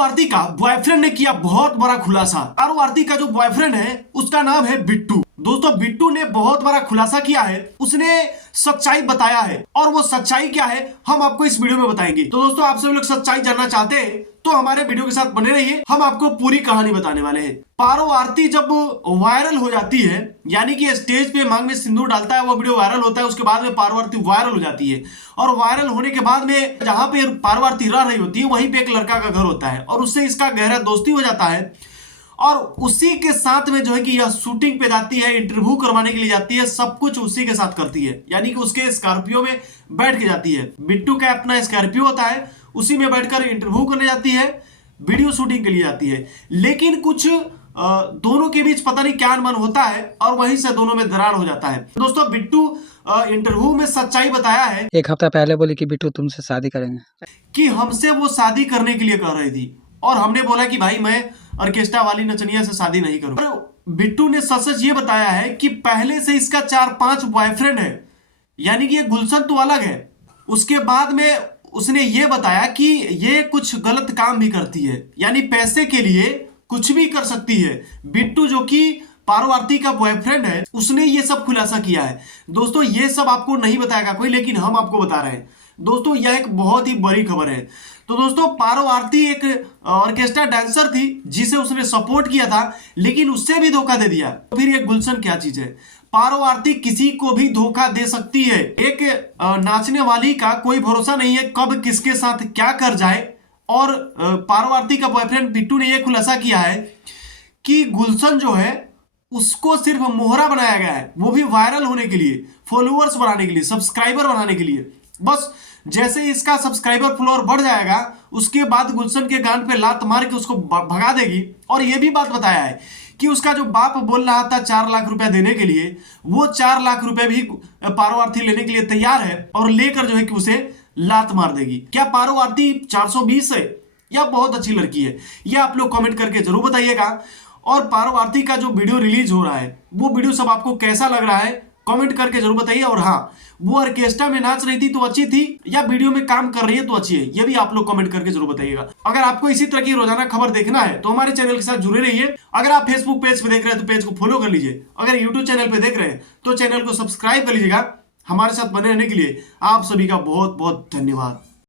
आरती का बॉयफ्रेंड ने किया बहुत बड़ा खुलासा। पारो आरती का जो बॉयफ्रेंड है उसका नाम है बिट्टू। दोस्तों बिट्टू ने बहुत बड़ा खुलासा किया है, उसने सच्चाई बताया है और वो सच्चाई क्या है हम आपको इस वीडियो में बताएंगे। तो दोस्तों आप सभी लोग सच्चाई जानना चाहते हैं तो हमारे वीडियो के साथ बने रहिए, हम आपको पूरी कहानी बताने वाले हैं। पारो आरती जब वायरल हो जाती है, यानी कि स्टेज पे मांग में सिंदूर डालता है, वो वीडियो वायरल होता है, उसके बाद में पारो आरती वायरल हो जाती है और वायरल होने के बाद में जहां पे पारो आरती रह रही होती है वहीं पे एक लड़का का घर होता है और उससे इसका गहरा दोस्ती हो जाता है और उसी के साथ में जो है कि यह शूटिंग पे जाती है, इंटरव्यू करवाने के लिए जाती है, सब कुछ उसी के साथ करती है, यानी कि उसके स्कॉर्पियो में बैठ के जाती है। बिट्टू का अपना स्कॉर्पियो होता है, उसी में बैठकर इंटरव्यू करने जाती है, वीडियो शूटिंग के लिए जाती है। लेकिन कुछ दोनों के बीच पता नहीं क्या अनबन होता है और वहीं से दोनों में दरार हो जाता है। दोस्तों बिट्टू इंटरव्यू में सच्चाई बताया है, एक हफ्ता पहले बोली कि बिट्टू तुमसे शादी करेंगे, कि हमसे वो शादी करने के लिए कह रही थी और हमने बोला कि भाई मैं ऑर्केस्ट्रा वाली नचनिया से शादी नहीं करूंगा। बिट्टू ने सच सच ये बताया है कि पहले से इसका 4-5 बॉयफ्रेंड है, यानी कि ये गुलशन तो अलग है। उसके बाद में उसने ये बताया कि ये कुछ गलत काम भी करती है, यानी पैसे के लिए कुछ भी कर सकती है। बिट्टू जो कि पारो आरती का बॉयफ्रेंड है, उसने ये सब खुलासा किया है। दोस्तों ये सब आपको नहीं बताएगा कोई, लेकिन हम आपको बता रहे हैं। दोस्तों यह एक बहुत ही बड़ी खबर है। तो दोस्तों पारो आरती एक ऑर्केस्ट्रा डांसर थी जिसे उसने सपोर्ट किया था, लेकिन उससे भी धोखा दे दिया। तो फिर ये गुलशन क्या चीज है? पारो आरती किसी को भी धोखा दे सकती है। एक नाचने वाली का कोई भरोसा नहीं है कब किसके साथ क्या कर जाए। और पारो आरती का बॉयफ्रेंड बिट्टू ने यह खुलासा किया है कि गुलशन जो है उसको सिर्फ मोहरा बनाया गया है, वो भी वायरल होने के लिए, फॉलोअर्स बढ़ाने के लिए, सब्सक्राइबर बढ़ाने के लिए। बस जैसे इसका सब्सक्राइबर फ्लोर बढ़ जाएगा उसके बाद गुलशन के गांड पे लात मार के उसको भगा देगी। और यह भी बात बताया है कि उसका जो बाप बोल रहा था 4 लाख रुपया देने के लिए, वो 4 लाख रुपए भी पारो आरती लेने के लिए तैयार है और लेकर जो है कि उसे लात मार देगी। क्या पारो आरती 420 है या बहुत अच्छी लड़की है, यह आप लोग कमेंट करके जरूर बताइएगा। और पारो आरती का जो वीडियो रिलीज हो रहा है वो वीडियो सब आपको कैसा लग रहा है कमेंट करके जरूर बताइए। और हाँ, वो ऑर्केस्ट्रा में नाच रही थी तो अच्छी थी या वीडियो में काम कर रही है तो अच्छी है, ये भी आप लोग कमेंट करके जरूर बताइएगा। अगर आपको इसी तरह की रोजाना खबर देखना है तो हमारे चैनल के साथ जुड़े रहिए। अगर आप फेसबुक पेज पे देख रहे हैं तो पेज को फॉलो कर लीजिए। अगर यूट्यूब चैनल पे देख रहे हैं तो चैनल को सब्सक्राइब कर लीजिएगा। हमारे साथ बने रहने के लिए आप सभी का बहुत बहुत धन्यवाद।